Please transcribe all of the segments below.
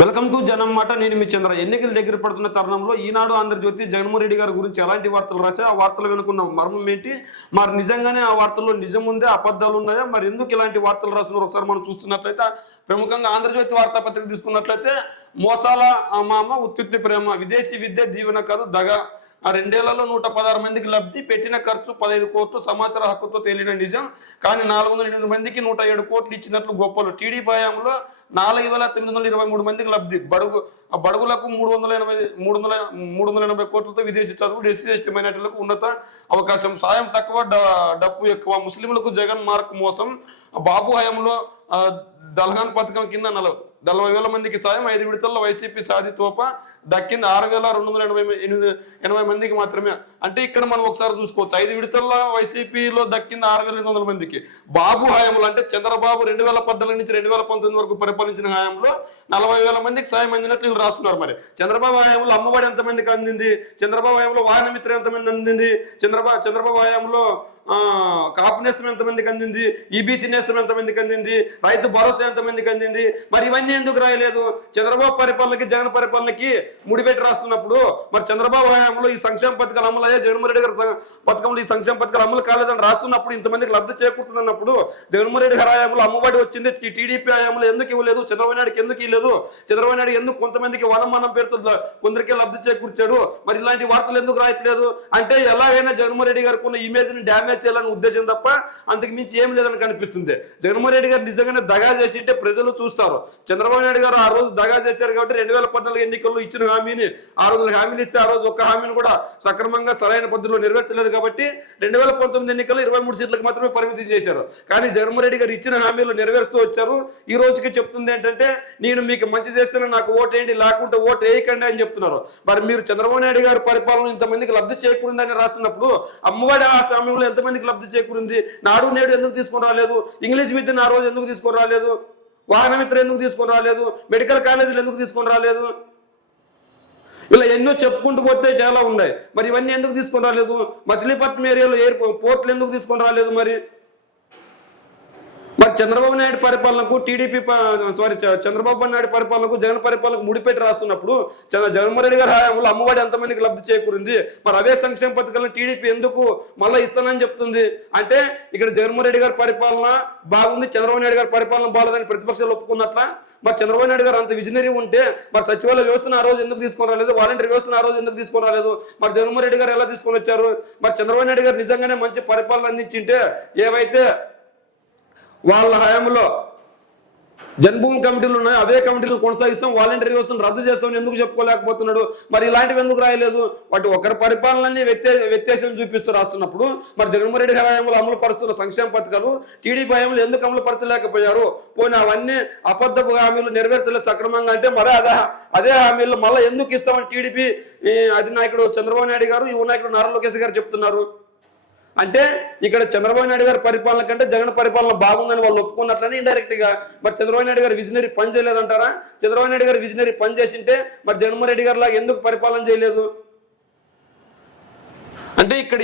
Welcome to జనం మాట. నేను మీ చంద్ర. ఎన్నికలు దగ్గర పడుతున్న తరుణంలో ఈనాడు ఆంధ్రజ్యోతి జగన్మోహన్ రెడ్డి గారి గురించి ఎలాంటి వార్తలు రాసా, ఆ వార్తలు వెనుకున్న మర్మం ఏంటి, మరి నిజంగానే ఆ వార్తల్లో నిజం ఉందే, అబద్ధాలు ఉన్నాయా, మరి ఎందుకు ఇలాంటి వార్తలు రాస్తున్నారు ఒకసారి మనం చూస్తున్నట్లయితే, ప్రముఖంగా ఆంధ్రజ్యోతి వార్తాపత్రిక తీసుకున్నట్లయితే, మోసాల మామ ఉత్తుత్తి ప్రేమ, విదేశీ విద్య దీవెన కాదు దగా, ఆ 2 ఏళ్లలో 116 మందికి లబ్ధి, పెట్టిన ఖర్చు 15 కోట్లు, సమాచార హక్కుతో తేలిన నిజం, కానీ 408 మందికి 107 కోట్లు ఇచ్చినట్లు గొప్పలు, టీడీపీ హయాంలో 4,923 మందికి లబ్ధి, బడుగులకు 380 కోట్లతో విదేశీ చదువులు, ఎస్సీ ఎస్టీ మైనార్టీలకు ఉన్నత అవకాశం, సాయం తక్కువ డప్పు ఎక్కువ, ముస్లింలకు జగన్ మార్క్ మోసం, బాబు హయాంలో దల్హాన్ పథకం కింద 40,000 మందికి సాయం, 5 విడతల్లో వైసీపీ సాధి తోప దక్కింది 6,280 మందికి మాత్రమే. అంటే ఇక్కడ మనం ఒకసారి చూసుకోవచ్చు, 5 విడతల్లో వైసీపీలో దక్కింది 6,800 మందికి. బాబు హయాంలో అంటే చంద్రబాబు 2014 నుంచి 2019 వరకు పరిపాలించిన హయాంలో 40,000 మందికి సాయం అందినట్లు వీళ్ళు రాస్తున్నారు. మరి చంద్రబాబు హయాంలో అమ్మఒడి ఎంతమందికి అందింది, చంద్రబాబు హయాంలో వాహన మిత్ర ఎంతమంది అందింది, చంద్రబాబు హయాంలో కాపు నేస్తం ఎంతమందికి అందింది, ఈబీసీ నేస్తం ఎంతమందికి అందింది, రైతు భరోసా ఎంతమందికి అందింది, మరి ఇవన్నీ ఎందుకు రాయలేదు? చంద్రబాబు పరిపాలనకి జగన్ పరిపాలనకి ముడిపెట్టి రాస్తున్నప్పుడు మరి చంద్రబాబు హయాంలో ఈ సంక్షేమ పథకాలు అమలు అయ్యా, జగన్మోహన్ రెడ్డి గారి పథకంలో ఈ సంక్షేమ పథకాలు అమలు కాలేదని రాస్తున్నప్పుడు, ఇంతమందికి లబ్ధి చేకూరుతున్నప్పుడు, జగన్మోహన్ రెడ్డి గారి హయాంలో అమ్మఒడి వచ్చింది, టీడీపీ హయాంలో ఎందుకు ఇవ్వలేదు, చంద్రబాబు నాయుడుకి ఎందుకు ఇవ్వలేదు, చంద్రబాబు నాయుడు ఎందుకు కొంతమందికి వనం పేరుతో కొందరికే లబ్ధి చేకూర్చాడు, మరి ఇలాంటి వార్తలు ఎందుకు రాయట్లేదు? అంటే ఎలాగైనా జగన్మోహన్ రెడ్డి గారికి ఉన్న ఇమేజ్ ని డ్యామేజ్ చేయాలని ఉద్దేశం తప్ప అంతకు మించి ఏం లేదని కనిపిస్తుంది. జగన్మోహన్ రెడ్డి గారు నిజంగానే దగా చేసింటే ప్రజలు చూస్తారు. చంద్రబాబు నాయుడు గారు ఆ రోజు దగా చేశారు కాబట్టి 2014 ఎన్నికల్లో ఇచ్చిన హామీని, ఆ రోజు హామీలు ఇస్తే ఆ రోజు ఒక్క హామీని కూడా సక్రమంగా సరైన పద్ధతిలో నెరవేర్చలేదు కాబట్టి 2019 ఎన్నికల్లో 23 సీట్లకు మాత్రమే పరిమితం చేశారు. కానీ జగన్మోహన్ రెడ్డి గారు ఇచ్చిన హామీలు నెరవేరుస్తూ వచ్చారు. ఈ రోజుకి చెప్తుంది ఏంటంటే, నేను మీకు మంచి చేస్తున్నా, నాకు ఓటు వేయండి, లేకుంటే ఓటు వేయకండి అని చెప్తున్నారు. మరి మీరు చంద్రబాబు నాయుడు గారి పరిపాలన ఇంతమందికి లబ్ధి చేకూరిందని రాస్తున్నప్పుడు, అమ్మఒడి ఆ సమయంలో ఎంతమందికి లబ్ధి చేకూరింది, నాడు నేడు ఎందుకు తీసుకొని రాలేదు, ఇంగ్లీష్ విద్యను ఆ రోజు ఎందుకు తీసుకొని రాలేదు, వాహన మిత్ర ఎందుకు తీసుకొని రాలేదు, మెడికల్ కాలేజీలు ఎందుకు తీసుకొని రాలేదు, ఇలా ఎన్నో చెప్పుకుంటూ పోతే చాలా ఉన్నాయి. మరి ఇవన్నీ ఎందుకు తీసుకొని రాలేదు? మచిలీపట్నం ఏరియాలో పోర్ట్లు ఎందుకు తీసుకొని రాలేదు? మరి చంద్రబాబు నాయుడు పరిపాలనకు చంద్రబాబు నాయుడు పరిపాలనకు జగన్ పరిపాలనకు ముడిపెట్టి రాస్తున్నప్పుడు, జగన్మోహన్ రెడ్డి గారి హయాంలో అమ్మఒడి ఎంతమందికి లబ్ధి చేకూరింది, మరి అవే సంక్షేమ పథకాలను టీడీపీ ఎందుకు మళ్ళీ ఇస్తానని చెప్తుంది? అంటే ఇక్కడ జగన్మోహన్ రెడ్డి గారి పరిపాలన బాగుంది, చంద్రబాబు నాయుడు గారి పరిపాలన బాగాలేదని ప్రతిపక్షాలు ఒప్పుకున్నట్ల. మరి చంద్రబాబు నాయుడు గారు అంత విజనరీ ఉంటే మరి సచివాలయ వ్యవస్థను ఆ రోజు ఎందుకు తీసుకొని రాలేదు, వాలంటీర్ వ్యవస్థను ఆ రోజు ఎందుకు తీసుకొని రాలేదు, మరి జగన్మోహన్ రెడ్డి గారు ఎలా తీసుకొని వచ్చారు? మరి చంద్రబాబు నాయుడు గారు నిజంగానే మంచి పరిపాలన అందించింటే, ఏవైతే వాళ్ళ హయాంలో జన్మభూమి కమిటీలు ఉన్నాయో అవే కమిటీలు కొనసాగిస్తాం, వాలంటీర్ వ్యవస్థను రద్దు చేస్తామని ఎందుకు చెప్పుకోలేకపోతున్నాడు? మరి ఇలాంటివి ఎందుకు రాయలేదు? వాటి ఒకరి పరిపాలనని వ్యత్యాసం చూపిస్తూ రాస్తున్నప్పుడు, మరి జగన్మోహన్ రెడ్డి హయాంలో అమలు పరుస్తున్న సంక్షేమ పథకాలు టీడీపీ హయాంలో ఎందుకు అమలు పరచలేకపోయారు? పోనీ అవన్నీ అబద్ధపు హామీలు నెరవేర్చలేదు సక్రమంగా అంటే, మరి అదే హామీలు మళ్ళీ ఎందుకు ఇస్తామని టీడీపీ అధినాయకుడు చంద్రబాబు నాయుడు గారు, యువ నాయకుడు నారా లోకేష్ గారు చెప్తున్నారు. అంటే ఇక్కడ చంద్రబాబు నాయుడు గారి పరిపాలన కంటే జగన్ పరిపాలన బాగుందని వాళ్ళు ఒప్పుకున్నట్లని ఇండైరెక్ట్ గా. మరి చంద్రబాబు నాయుడు గారు విజనరీ పని చేయలేదంటారా? చంద్రబాబు నాయుడు గారు విజనరీ పని చేసింటే మరి జగన్మోహన్ రెడ్డి గారి లాగా ఎందుకు పరిపాలన చేయలేదు? అంటే ఇక్కడ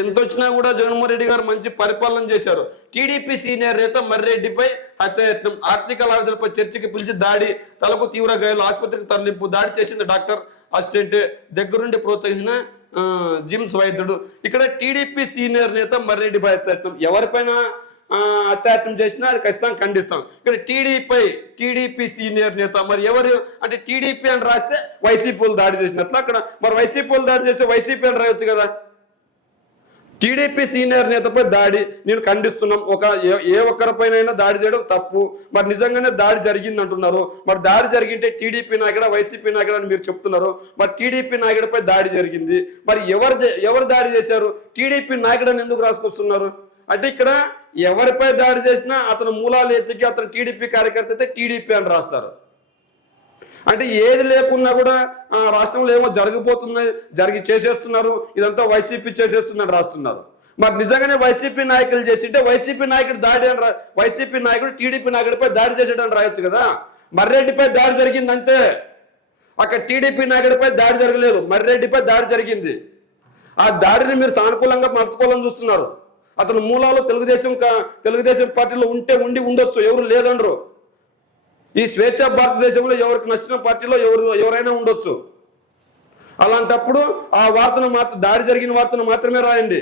ఎంత వచ్చినా కూడా జగన్మోహన్ రెడ్డి గారు మంచి పరిపాలన చేశారు. టీడీపీ సీనియర్ నేత మర్రెడ్డిపై హత్యాయత్నం, ఆర్థిక లావాదేవీలపై చర్చకి పిలిచి దాడి, తలకు తీవ్ర గాయాలు, ఆసుపత్రికి తరలింపు, దాడి చేసింది డాక్టర్ అసిస్టెంట్, దగ్గరుండి ప్రోత్సహించిన జిమ్స్ వైద్యుడు. ఇక్కడ టీడీపీ సీనియర్ నేత మర్రెడ్డిపై హత్యాయత్నం, ఎవరిపైన అత్యాయత్నం చేసినా అది ఖచ్చితంగా ఖండిస్తాం. ఇక్కడ టీడీపీ సీనియర్ నేత, మరి ఎవరు అంటే టీడీపీ అని రాస్తే వైసీపీలు దాడి చేసినట్లు, అక్కడ మరి వైసీపీలు దాడి చేస్తే వైసీపీ అని రాయొచ్చు కదా. టీడీపీ సీనియర్ నేతపై దాడి నేను ఖండిస్తున్నాం. ఏ ఒక్కరిపైనైనా దాడి చేయడం తప్పు. మరి నిజంగానే దాడి జరిగింది అంటున్నారు. మరి దాడి జరిగింటే టీడీపీ నాయకుడా వైసీపీ నాయకుడా అని మీరు చెప్తున్నారు. మరి టీడీపీ నాయకుడిపై దాడి జరిగింది, మరి ఎవరు దాడి చేశారు? టీడీపీ నాయకుడని ఎందుకు రాసుకొస్తున్నారు? అంటే ఇక్కడ ఎవరిపై దాడి చేసినా అతను మూలాలు ఎత్తికి అతను టీడీపీ కార్యకర్త అయితే టీడీపీ అని రాస్తారు. అంటే ఏది లేకున్నా కూడా రాష్ట్రంలో ఏమో చేసేస్తున్నారు, ఇదంతా వైసీపీ చేసేస్తుందని రాస్తున్నారు. మరి నిజంగానే వైసీపీ నాయకులు చేసింటే వైసీపీ నాయకుడు వైసీపీ నాయకుడు టీడీపీ నాయకుడిపై దాడి చేసేటని రాయొచ్చు కదా. మర్రెడ్డిపై దాడి జరిగింది అంతే, అక్కడ టీడీపీ నాయకుడిపై దాడి జరగలేదు, మర్రెడ్డిపై దాడి జరిగింది. ఆ దాడిని మీరు సానుకూలంగా మర్చుకోవాలని చూస్తున్నారు. అతను మూలాలు తెలుగుదేశం పార్టీలో ఉండొచ్చు, ఎవరు లేదనరు. ఈ స్వేచ్ఛ భారతదేశంలో ఎవరికి నచ్చిన పార్టీలో ఎవరైనా ఉండొచ్చు. అలాంటప్పుడు ఆ వార్తను దాడి జరిగిన వార్తను మాత్రమే రాయండి.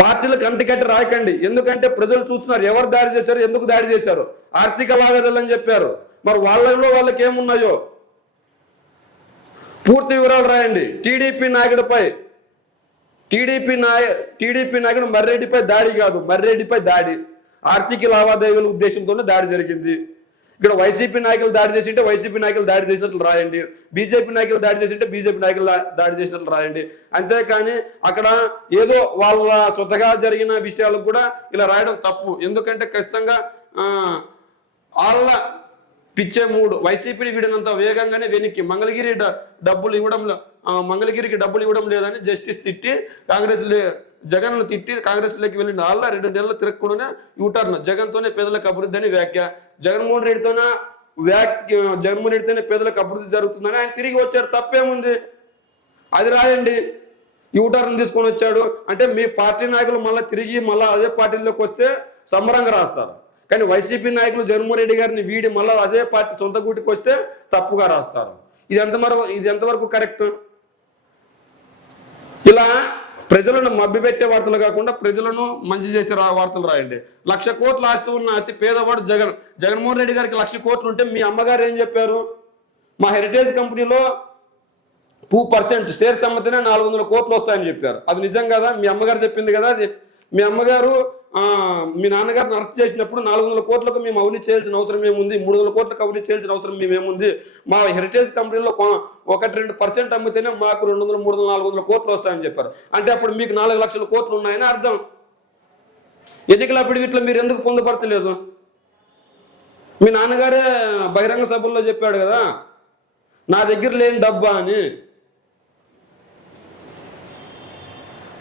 పార్టీలు కంటికట్టి రాయకండి. ఎందుకంటే ప్రజలు చూస్తున్నారు ఎవరు దాడి చేశారు, ఎందుకు దాడి చేశారు. ఆర్థిక లావాదేవీలని చెప్పారు. మరి వాళ్ళలో వాళ్ళకి ఏమున్నాయో పూర్తి వివరాలు రాయండి. టీడీపీ నాయకుడు మర్రెడ్డిపై దాడి కాదు, మర్రెడ్డిపై దాడి. ఆర్థిక లావాదేవీల ఉద్దేశంతోనే దాడి జరిగింది. ఇక్కడ వైసీపీ నాయకులు దాడి చేసింటే వైసీపీ నాయకులు దాడి చేసినట్లు రాయండి, బీజేపీ నాయకులు దాడి చేసింటే బీజేపీ నాయకులు దాడి చేసినట్లు రాయండి. అంతేకాని అక్కడ ఏదో వాళ్ళ స్వతగా జరిగిన విషయాలకు కూడా ఇలా రాయడం తప్పు. ఎందుకంటే ఖచ్చితంగా వాళ్ళ పిచ్చే మూడు వైసీపీని వీడినంత వేగంగానే వెనక్కి మంగళగిరికి డబ్బులు ఇవ్వడం లేదని జస్టిస్ తిట్టి జగన్ తిట్టి కాంగ్రెస్లోకి వెళ్ళిన వాళ్ళ 2 నెలలు తిరగకుండానే యూటర్న్ జగన్తోనే పేదలకు అభివృద్ధి అని వ్యాఖ్య. జగన్మోహన్ రెడ్డితోనే పేదలకు అభివృద్ధి జరుగుతుందని ఆయన తిరిగి వచ్చారు. తప్పేముంది, అది రాయండి. యూటర్న్ తీసుకొని వచ్చాడు అంటే మీ పార్టీ నాయకులు మళ్ళీ అదే పార్టీలోకి వస్తే సంబరంగా రాస్తారు. కానీ వైసీపీ నాయకులు జగన్మోహన్ రెడ్డి గారిని వీడి మళ్ళీ అదే పార్టీ సొంత గూటికి వస్తే తప్పుగా రాస్తారు. ఇది ఎంతవరకు కరెక్ట్? ఇలా ప్రజలను మభ్యపెట్టే వార్తలు కాకుండా ప్రజలను మంచి చేసే వార్తలు రాయండి. 1,00,000 కోట్ల ఆస్తి ఉన్న అతి పేదవాడు జగన్మోహన్ రెడ్డి గారికి 1,00,000 కోట్లు ఉంటే మీ అమ్మగారు ఏం చెప్పారు? మా హెరిటేజ్ కంపెనీలో 2% షేర్స్ అమ్మితేనే 400 కోట్లు వస్తాయని చెప్పారు. అది నిజం కదా? మీ అమ్మగారు చెప్పింది కదా అది. మీ అమ్మగారు మీ నాన్నగారిని అరెస్ట్ చేసినప్పుడు 400 కోట్లకు మేము అవినీతి చేయాల్సిన అవసరం ఏముంది, 300 కోట్లకు అవినీతి చేయాల్సిన అవసరం మేమేముంది, మా హెరిటేజ్ కంపెనీలో 1-2% అమ్మితేనే మాకు 200, 300, 400 కోట్లు వస్తాయని చెప్పారు. అంటే అప్పుడు మీకు 4 లక్షల కోట్లు ఉన్నాయని అర్థం. ఎన్నికల అఫిడవిట్లో మీరు ఎందుకు పొందుపరచలేదు? మీ నాన్నగారే బహిరంగ సభల్లో చెప్పాడు కదా నా దగ్గర లేని డబ్బా అని.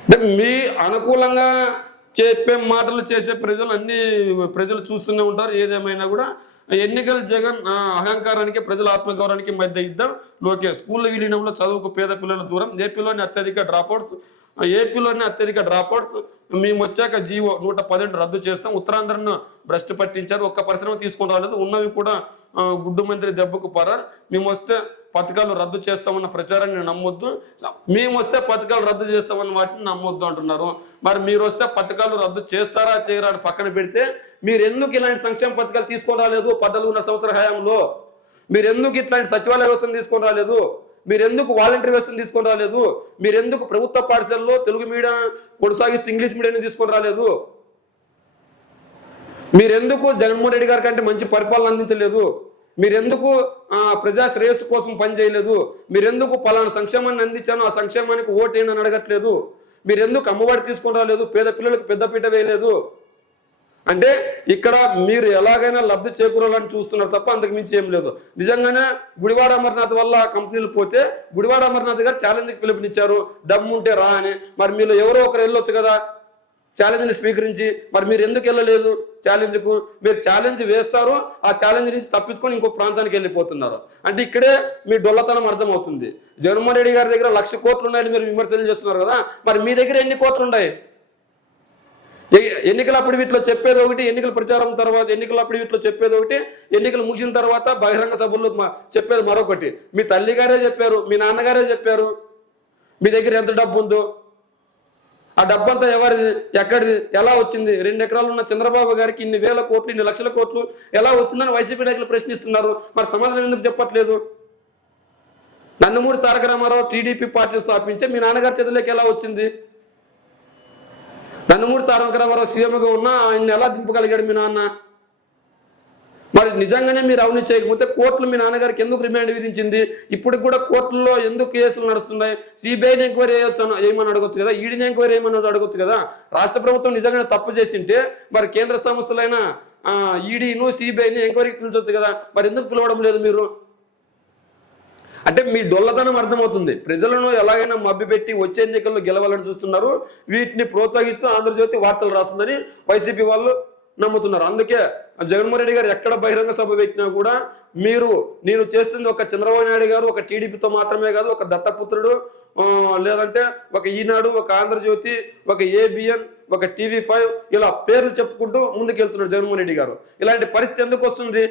అంటే మీ అనుకూలంగా చెప్పే మాటలు చేసే ప్రజలు చూస్తూనే ఉంటారు. ఏదేమైనా కూడా ఎన్నికల జగన్ అహంకారానికి ప్రజల ఆత్మగౌరవానికి మధ్య యుద్ధం. లోకేష్ స్కూల్లో విలీనంలో చదువుకు పేద పిల్లల దూరం. ఏపీలోని అత్యధిక డ్రాప్అవుట్స్ మేము వచ్చాక జీవో 118 రద్దు చేస్తాం. ఉత్తరాంధ్రను భ్రష్టు పట్టించారు. ఒక్క పరిశ్రమ తీసుకొని రాలేదు. ఉన్నవి కూడా గుడ్డు మంత్రి దెబ్బకు పరారు. మేము వస్తే పథకాలు రద్దు చేస్తామన్న ప్రచారాన్ని నమ్మొద్దు. మేము వస్తే పథకాలు రద్దు చేస్తామన్న వాటిని నమ్మొద్దు అంటున్నారు. మరి మీరు వస్తే పథకాలు రద్దు చేస్తారా చేయరా అని పక్కన పెడితే మీరు ఎందుకు ఇలాంటి సంక్షేమ పథకాలు తీసుకొని రాలేదు? 14 సంవత్సర హయాంలో మీరు ఎందుకు ఇట్లాంటి సచివాలయ వ్యవస్థను తీసుకొని రాలేదు? మీరు ఎందుకు వాలంటరీ వ్యవస్థను తీసుకొని రాలేదు? మీరు ఎందుకు ప్రభుత్వ పాఠశాలలో తెలుగు మీడియం కొనసాగిస్తూ ఇంగ్లీష్ మీడియాన్ని తీసుకొని రాలేదు? మీరెందుకు జగన్మోహన్ రెడ్డి గారి కంటే మంచి పరిపాలన అందించలేదు? మీరెందుకు ప్రజా శ్రేయస్సు కోసం పనిచేయలేదు? మీరెందుకు పలానా సంక్షేమాన్ని అందించాను ఆ సంక్షేమానికి ఓటేనని అడగట్లేదు? మీరెందుకు అమ్మఒడి తీసుకొని రాలేదు? పేద పిల్లలకు పెద్దపీట వేయలేదు? అంటే ఇక్కడ మీరు ఎలాగైనా లబ్ధి చేకూరాలని చూస్తున్నారు తప్ప అంతకు మించి ఏం లేదు. నిజంగానే గుడివాడ అమర్నాథ్ వల్ల కంపెనీలు పోతే గుడివాడ అమర్నాథ్ గారు ఛాలెంజ్కి పిలుపునిచ్చారు, దమ్ముంటే రా అని. మరి మీరు ఎవరో ఒకరు వెళ్ళొచ్చు కదా ఛాలెంజ్ని స్వీకరించి. మరి మీరు ఎందుకు వెళ్ళలేదు ఛాలెంజ్కు? మీరు ఛాలెంజ్ వేస్తారు, ఆ ఛాలెంజ్ నుంచి తప్పించుకొని ఇంకో ప్రాంతానికి వెళ్ళిపోతున్నారు. అంటే ఇక్కడే మీ డొల్లతనం అర్థమవుతుంది. జగన్మోహన్ రెడ్డి గారి దగ్గర 1,00,000 కోట్లు ఉన్నాయని మీరు విమర్శలు చేస్తున్నారు కదా, మరి మీ దగ్గర ఎన్ని కోట్లు ఉన్నాయి? ఎన్నికల అఫిడవిట్లో చెప్పేది ఒకటి, ఎన్నికల ప్రచారం తర్వాత ఎన్నికల అఫిడవిట్లో చెప్పేది ఒకటి, ఎన్నికలు ముగిసిన తర్వాత బహిరంగ సభల్లో చెప్పేది మరొకటి. మీ తల్లిగారే చెప్పారు, మీ నాన్నగారే చెప్పారు మీ దగ్గర ఎంత డబ్బు ఉందో. ఆ డబ్బంతా ఎవరిది, ఎక్కడిది, ఎలా వచ్చింది? 2 ఎకరాలు ఉన్న చంద్రబాబు గారికి ఇన్ని వేల కోట్లు, ఇన్ని లక్షల కోట్లు ఎలా వచ్చిందని వైసీపీ నాయకులు ప్రశ్నిస్తున్నారు. మరి సమాధానం ఎందుకు చెప్పట్లేదు? నందమూరి తారక రామారావు టీడీపీ పార్టీ స్థాపించే మీ నాన్నగారి చేతుల్లోకి ఎలా వచ్చింది? నందమూరి తారక రామారావు సీఎంగా ఉన్నా ఆయన్ని ఎలా దింపగలిగాడు మీ నాన్న? మరి నిజంగానే మీరు అవినీతి చేయకపోతే కోర్టులు మీ నాన్నగారికి ఎందుకు రిమాండ్ విధించింది? ఇప్పటికి కూడా కోర్టుల్లో ఎందుకు కేసులు నడుస్తున్నాయి? సిబిఐని ఎంక్వైరీ ఏమని అడగొచ్చు కదా, ఈడీని ఎంక్వైరీ ఏమని అడగొచ్చు కదా. రాష్ట్ర ప్రభుత్వం నిజంగానే తప్పు చేసింటే మరి కేంద్ర సంస్థలైన ఈడీను సిబిఐని ఎంక్వైరీకి పిలిచొచ్చు కదా. మరి ఎందుకు పిలవడం లేదు మీరు? అంటే మీ డొల్లతనం అర్థమవుతుంది. ప్రజలను ఎలాగైనా మభ్యపెట్టి వచ్చే ఎన్నికల్లో గెలవాలని చూస్తున్నారు. వీటిని ప్రోత్సహిస్తూ ఆంధ్రజ్యోతి వార్తలు రాస్తుందని వైసీపీ వాళ్ళు నమ్ముతున్నారు. అందుకే జగన్మోహన్ రెడ్డి గారు ఎక్కడ బహిరంగ సభ పెట్టినా కూడా నేను చేస్తుంది ఒక చంద్రబాబు నాయుడు గారు ఒక టీడీపీతో మాత్రమే కాదు, ఒక దత్తపుత్రుడు, లేదంటే ఒక ఈనాడు, ఒక ఆంధ్రజ్యోతి, ఒక ఏబిఎన్, ఒక TV5 ఇలా పేర్లు చెప్పుకుంటూ ముందుకెళ్తున్నాడు జగన్మోహన్ రెడ్డి గారు. ఇలాంటి పరిస్థితి ఎందుకు వస్తుంది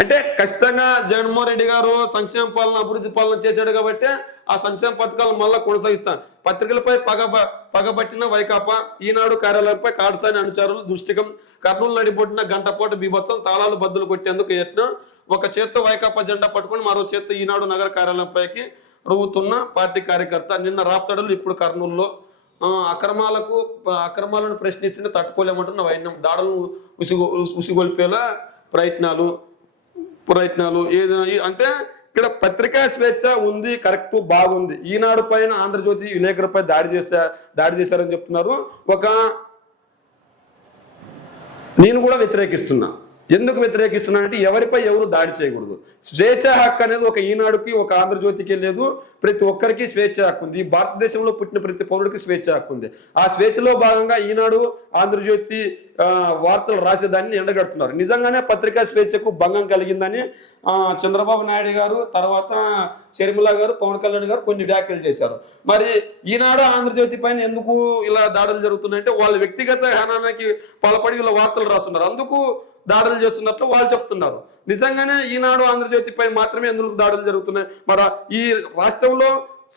అంటే ఖచ్చితంగా జగన్మోహన్ రెడ్డి గారు సంక్షేమ పాలన, అభివృద్ధి పాలన చేశాడు కాబట్టి ఆ సంక్షేమ పథకాలు మళ్ళా కొనసాగిస్తాను. పత్రికలపై పగబట్టిన వైకాపా, ఈనాడు కార్యాలయంపై కాడసాని అనుచరులు దృష్టికం, కర్నూలు నడిబొట్టిన గంటపాటు బీభత్సం, తాళాలు బద్దులు కొట్టేందుకు యత్నం, ఒక చేత్తో వైకాపా జెండా పట్టుకుని మరో చేత్తో ఈనాడు నగర కార్యాలయంపైకి రుగుతున్న పార్టీ కార్యకర్త. నిన్న రాప్తడలు, ఇప్పుడు కర్నూలులో అక్రమాలను ప్రశ్నిస్తే తట్టుకోలేమంటున్న వైద్యం, దాడులను ఉసిగొల్పేలా ప్రయత్నాలు అంటే ఇక్కడ పత్రికా స్వేచ్ఛ ఉంది, కరెక్ట్, బాగుంది. ఈనాడు పైన ఆంధ్రజ్యోతి విలేకరులపై దాడి చేశారని చెప్తున్నారు. నేను కూడా వ్యతిరేకిస్తున్నా. ఎందుకు వ్యతిరేకిస్తున్నా అంటే ఎవరిపై ఎవరు దాడి చేయకూడదు. స్వేచ్ఛ హక్కు అనేది ఒక ఈనాడుకి, ఒక ఆంధ్రజ్యోతికి లేదు. ప్రతి ఒక్కరికి స్వేచ్ఛ హక్కు ఉంది. భారతదేశంలో పుట్టిన ప్రతి పౌరుడికి స్వేచ్ఛ హక్కు ఉంది. ఆ స్వేచ్ఛలో భాగంగా ఈనాడు, ఆంధ్రజ్యోతి వార్తలు రాసేదాన్ని ఎండగడుతున్నారు. నిజంగానే పత్రికా స్వేచ్ఛకు భంగం కలిగిందని చంద్రబాబు నాయుడు గారు, తర్వాత షర్మిల గారు, పవన్ కళ్యాణ్ గారు కొన్ని వ్యాఖ్యలు చేశారు. మరి ఈనాడు, ఆంధ్రజ్యోతి పైన ఎందుకు ఇలా దాడులు జరుగుతున్నాయంటే వాళ్ళ వ్యక్తిగత హనానికి పాల్పడి ఇలా వార్తలు రాస్తున్నారు, అందుకు దాడులు చేస్తున్నట్లు వాళ్ళు చెప్తున్నారు. నిజంగానే ఈనాడు, ఆంధ్రజ్యోతి పైన మాత్రమే ఎందుకు దాడులు జరుగుతున్నాయి? మరి ఈ రాష్ట్రంలో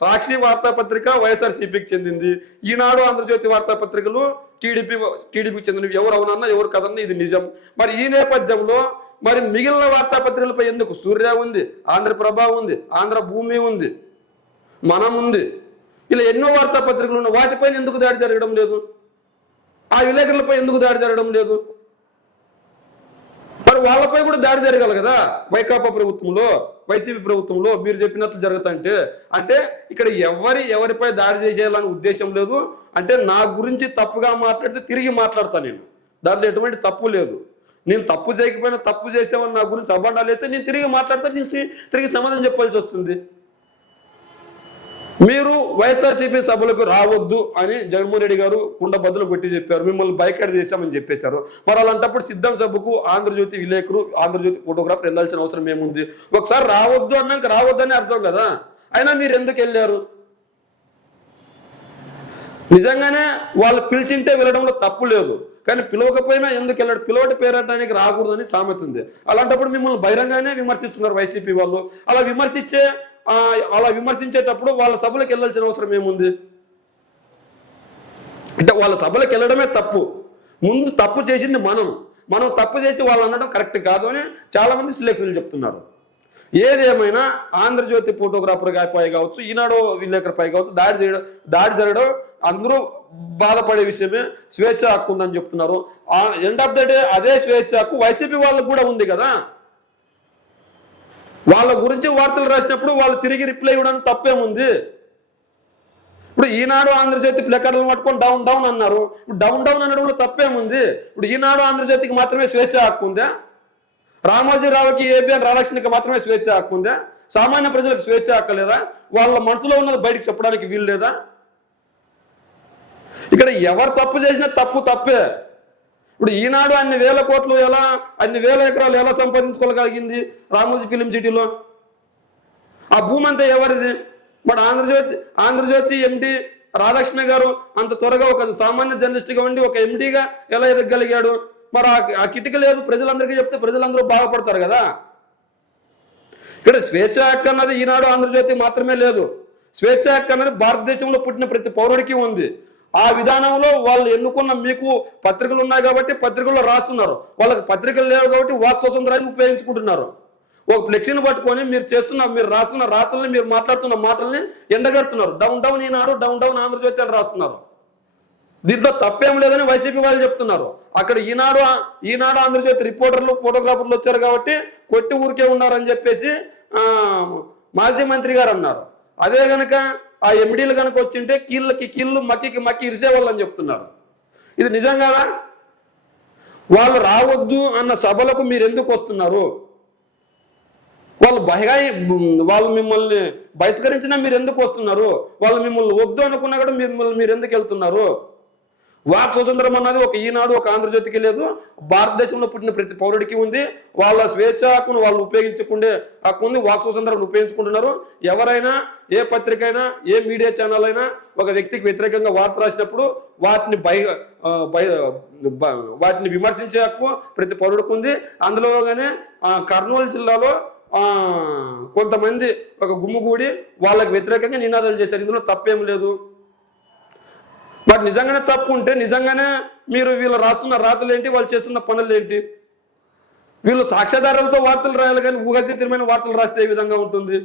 సాక్షి వార్తాపత్రిక వైఎస్ఆర్సీపీకి చెందింది, ఈనాడు, ఆంధ్రజ్యోతి వార్తాపత్రికలు టీడీపీకి చెందినవి. ఎవరు అవునన్నా ఎవరు కదన్నా ఇది నిజం. మరి ఈ నేపథ్యంలో మరి మిగిలిన వార్తాపత్రికలపై ఎందుకు? సూర్య ఉంది, ఆంధ్రప్రభ ఉంది, ఆంధ్రభూమి ఉంది, మనం ఉంది, ఇలా ఎన్నో వార్తాపత్రికలు ఉన్నాయి. వాటిపైన ఎందుకు దాడి జరగడం లేదు? ఆ విలేకరులపై ఎందుకు దాడి జరగడం లేదు? మరి వాళ్ళపై కూడా దాడి జరగాలి కదా. వైకాపా ప్రభుత్వంలో, వైసీపీ ప్రభుత్వంలో మీరు చెప్పినట్లు జరుగుతుంటే అంటే ఇక్కడ ఎవరిపై దాడి చేసేయాలని ఉద్దేశం లేదు. అంటే నా గురించి తప్పుగా మాట్లాడితే తిరిగి మాట్లాడతాను నేను, దాంట్లో ఎటువంటి తప్పు లేదు. నేను తప్పు చేయకపోయినా తప్పు చేసేవాడిని నా గురించి అభాండాలు వేస్తే నేను తిరిగి మాట్లాడితే తిరిగి సమాధానం చెప్పాల్సి వస్తుంది. మీరు వైఎస్ఆర్సీపీ సభలకు రావద్దు అని జగన్మోహన్ రెడ్డి గారు కుండ బదులు కొట్టి చెప్పారు, మిమ్మల్ని బైకాట్ చేశామని చెప్పేశారు. మరి అలాంటప్పుడు సిద్ధం సభకు ఆంధ్రజ్యోతి విలేకరు, ఆంధ్రజ్యోతి ఫోటోగ్రాఫర్ వెళ్ళాల్సిన అవసరం ఏముంది? ఒకసారి రావద్దు అన్నాక రావద్దని అర్థం కదా, అయినా మీరు ఎందుకు వెళ్ళారు? నిజంగానే వాళ్ళు పిలిచింటే వెళ్ళడంలో తప్పు లేదు, కానీ పిలవకపోయినా ఎందుకు వెళ్ళాడు? పిలవటి పేరడానికి రాకూడదని సామెత ఉంది. అలాంటప్పుడు మిమ్మల్ని బహిరంగానే విమర్శిస్తున్నారు వైసీపీ వాళ్ళు. అలా విమర్శించేటప్పుడు వాళ్ళ సభలకు వెళ్ళాల్సిన అవసరం ఏముంది? అంటే వాళ్ళ సభలకు వెళ్ళడమే తప్పు. ముందు తప్పు చేసింది మనం తప్పు చేసి వాళ్ళు అనడం కరెక్ట్ కాదు అని చాలా మంది సిలెక్షన్లు చెప్తున్నారు. ఏదేమైనా ఆంధ్రజ్యోతి ఫోటోగ్రాఫర్ పై కావచ్చు, ఈనాడు విలేకరు పై కావచ్చు దాడి జరగడం అందరూ బాధపడే విషయమే. స్వేచ్ఛ హక్కు ఉందని చెప్తున్నారు. ఎండ్ ఆఫ్ ద డే అదే స్వేచ్ఛ హక్కు వైసీపీ వాళ్ళకు కూడా ఉంది కదా. వాళ్ళ గురించి వార్తలు రాసినప్పుడు వాళ్ళు తిరిగి రిప్లై ఇవ్వడానికి తప్పేముంది? ఇప్పుడు ఈనాడు, ఆంధ్రజ్యోతి ప్లేకార్డులను పట్టుకొని డౌన్ డౌన్ అన్నారు. ఇప్పుడు డౌన్ అనడంలో తప్పేముంది? ఇప్పుడు ఈనాడు, ఆంధ్రజ్యోతికి మాత్రమే స్వేచ్ఛ హక్కు ఉందా? రామోజీరావుకి, ఏబిఎన్ రాధాకృష్ణకి మాత్రమే స్వేచ్ఛ హక్కు ఉందా? సామాన్య ప్రజలకు స్వేచ్ఛ హక్కు లేదా? వాళ్ళ మనసులో ఉన్నది బయటకు చెప్పడానికి వీలు లేదా? ఇక్కడ ఎవరు తప్పు చేసినా తప్పే. ఇప్పుడు ఈనాడు అన్ని వేల కోట్లు అన్ని వేల ఎకరాలు ఎలా సంపాదించుకోగలిగింది రామోజీ ఫిలిం సిటీలో? ఆ భూమి అంతా ఎవరిది? మరి ఆంధ్రజ్యోతి ఎండి రాధాకృష్ణ గారు అంత త్వరగా ఒక సామాన్య జర్నలిస్ట్గా ఉండి ఒక ఎండిగా ఎలా ఎదగలిగాడు? మరి ఆ కిటికీ లేదు, ప్రజలందరికీ చెప్తే ప్రజలందరూ బాగుపడతారు కదా. ఇక్కడ స్వేచ్ఛ హక్కు అన్నది ఈనాడు, ఆంధ్రజ్యోతి మాత్రమే లేదు. స్వేచ్ఛ హక్కు అన్నది భారతదేశంలో పుట్టిన ప్రతి పౌరుడికి ఉంది. ఆ విధానంలో వాళ్ళు ఎన్నుకున్న మీకు పత్రికలు ఉన్నాయి కాబట్టి పత్రికల్లో రాస్తున్నారు. వాళ్ళకి పత్రికలు లేవు కాబట్టి వాక్ స్వతంత్రాన్ని ఉపయోగించుకుంటున్నారు. ఒక ఫ్లెక్సీని పట్టుకొని మీరు రాస్తున్న రాతల్ని, మీరు మాట్లాడుతున్న మాటల్ని ఎండగడుతున్నారు. డౌన్ డౌన్ ఈనాడు, డౌన్ డౌన్ ఆంధ్రజ్యోతి అని రాస్తున్నారు. దీంట్లో తప్పేం లేదని వైసీపీ వాళ్ళు చెప్తున్నారు. అక్కడ ఈనాడు ఆంధ్రజ్యోతి రిపోర్టర్లు, ఫోటోగ్రాఫర్లు వచ్చారు కాబట్టి కొట్టి ఊరికే ఉన్నారని చెప్పేసి మాజీ మంత్రి గారు అన్నారు. అదే గనక ఆ ఎండీలు కనుక వచ్చింటే కీళ్ళు మక్కి ఇరిసేవాళ్ళని చెప్తున్నారు. ఇది నిజం కదా? వాళ్ళు రావద్దు అన్న సభలకు మీరు ఎందుకు వస్తున్నారు? వాళ్ళు మిమ్మల్ని బహిష్కరించినా మీరు ఎందుకు వస్తున్నారు? వాళ్ళు మిమ్మల్ని వద్దు అనుకున్నా కూడా మీరు ఎందుకు వెళ్తున్నారు? వాక్ స్వతంత్రం అన్నది ఒక ఈనాడు ఒక ఆంధ్రజ్యోతికి లేదు, భారతదేశంలో పుట్టిన ప్రతి పౌరుడికి ఉంది. వాళ్ళ స్వేచ్ఛ హక్కును వాళ్ళు ఉపయోగించుకుంటే హక్కు ఉంది, వాక్ స్వతంత్రం ఉపయోగించుకుంటున్నారు. ఎవరైనా ఏ పత్రిక అయినా ఏ మీడియా ఛానల్ అయినా ఒక వ్యక్తికి వ్యతిరేకంగా వార్త రాసినప్పుడు వాటిని వాటిని విమర్శించే హక్కు ప్రతి పౌరుడికి ఉంది. అందులోగానే కర్నూలు జిల్లాలో కొంతమంది ఒక గుమ్ముగూడి వాళ్ళకి వ్యతిరేకంగా నినాదాలు చేశారు. ఇందులో తప్పేం లేదు. మరి నిజంగానే తప్పు ఉంటే నిజంగానే మీరు వీళ్ళు రాస్తున్న రాతలు ఏంటి, వాళ్ళు చేస్తున్న పనులు ఏంటి? వీళ్ళు సాక్ష్యాధారాలతో వార్తలు రాయాలి కానీ ఊహాచిత్రమైన వార్తలు రాస్తే ఏ విధంగా ఉంటుంది?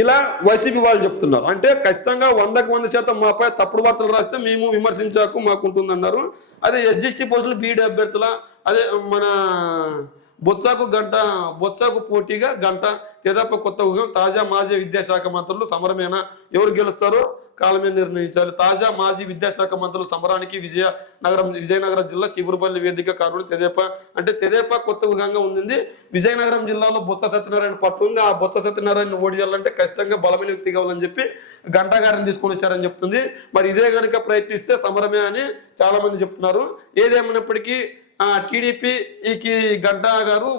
ఇలా వైసీపీ వాళ్ళు చెప్తున్నారు. అంటే ఖచ్చితంగా 100% మాపై తప్పుడు వార్తలు రాస్తే మేము విమర్శించాకు మాకుంటుంది అన్నారు. అదే ఎస్జిస్టీ పోస్టులు బీడీ అభ్యర్థుల అదే మన బొత్సాకు పోటీగా గంట తెదాప కొత్త ఊహం తాజా మాజీ విద్యాశాఖ మంత్రులు సమరమేనా, ఎవరు గెలుస్తారో కాలమే నిర్ణయించాలి. తాజా మాజీ విద్యాశాఖ మంత్రులు సమరానికి విజయనగరం జిల్లా చీపురుపల్లి వేదిక కారణం తెదేపా కొత్త ఊహంగా ఉంది. విజయనగరం జిల్లాలో బొత్స సత్యనారాయణ పట్టు ఉంది. ఆ బొత్స సత్యనారాయణ ఓడియాలంటే ఖచ్చితంగా బలమైన వ్యక్తి కావాలని చెప్పి గంటా గారిని తీసుకొని వచ్చారని చెప్తుంది. మరి ఇదే కనుక ప్రయత్నిస్తే సమరమే అని చాలా మంది చెప్తున్నారు. ఏదేమైనప్పటికీ టీడీపీకి గంటా గారు,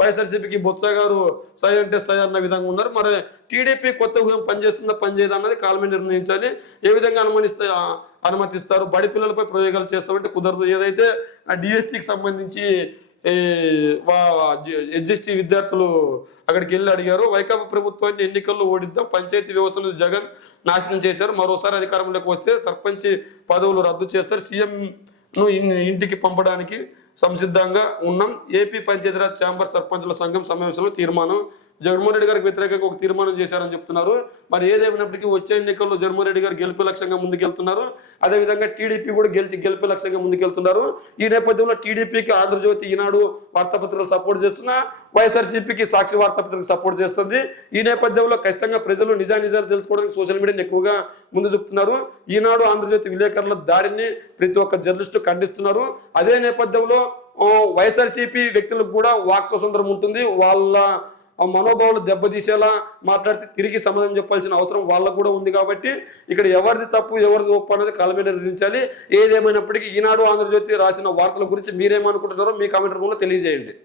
వైఎస్ఆర్సీపీకి బొత్స గారు సై అంటే సై అన్న విధంగా ఉన్నారు. మరి టీడీపీ కొత్త ఊహం పనిచేస్తుందా పనిచేయదా అన్నది కాలమే నిర్ణయించాలి. ఏ విధంగా అనుమతిస్తారు? బడి పిల్లలపై ప్రయోగాలు చేస్తామంటే కుదరదు. ఏదైతే డిఎస్సికి సంబంధించి ఎస్జిస్టీ విద్యార్థులు అక్కడికి వెళ్ళి అడిగారు, వైకాపా ప్రభుత్వాన్ని ఎన్నికల్లో ఓడిద్దాం, పంచాయతీ వ్యవస్థను జగన్ నాశనం చేశారు, మరోసారి అధికారంలోకి వస్తే సర్పంచ్ పదవులు రద్దు చేస్తారు, సీఎంను ఇంటికి పంపడానికి సంసిద్ధంగా ఉన్నాం. ఏపీ పంచాయతీరాజ్ ఛాంబర్ సర్పంచుల సంఘం సమావేశంలో తీర్మానం. జగన్మోహన్ రెడ్డి గారికి వ్యతిరేకంగా ఒక తీర్మానం చేశారని చెప్తున్నారు. మరి ఏదేమైనప్పటికీ వచ్చే ఎన్నికల్లో జగన్మోహన్ రెడ్డి గారు గెలుపు లక్ష్యంగా ముందుకెళ్తున్నారు. అదేవిధంగా టీడీపీ కూడా గెలుపు లక్ష్యంగా ముందుకెళ్తున్నారు. ఈ నేపథ్యంలో టీడీపీకి ఆంధ్రజ్యోతి, ఈనాడు వార్తాపత్రికలు సపోర్ట్ చేస్తున్నా, వైఎస్ఆర్సీపీకి సాక్షి వార్తాపత్రికలు సపోర్ట్ చేస్తుంది. ఈ నేపథ్యంలో ఖచ్చితంగా ప్రజలు నిజాలు తెలుసుకోవడానికి సోషల్ మీడియాని ఎక్కువగా ముందు చెప్తున్నారు. ఈనాడు, ఆంధ్రజ్యోతి విలేకరుల దాడిని ప్రతి ఒక్క జర్నలిస్టు ఖండిస్తున్నారు. అదే నేపథ్యంలో వైఎస్ఆర్సీపీ వ్యక్తులకు కూడా వాక్ స్వతంత్రం ఉంటుంది. వాళ్ళ మనోభావాలు దెబ్బతీసేలా మాట్లాడితే తిరిగి సమాధానం చెప్పాల్సిన అవసరం వాళ్ళకు కూడా ఉంది. కాబట్టి ఇక్కడ ఎవరిది తప్పు ఎవరిది ఒప్పు అనేది కాలమే నిర్ణయించాలి. ఏదేమైనప్పటికీ ఈనాడు, ఆంధ్రజ్యోతి రాసిన వార్తల గురించి మీరేమనుకుంటున్నారో మీ కామెంట్ రూపంలో తెలియజేయండి.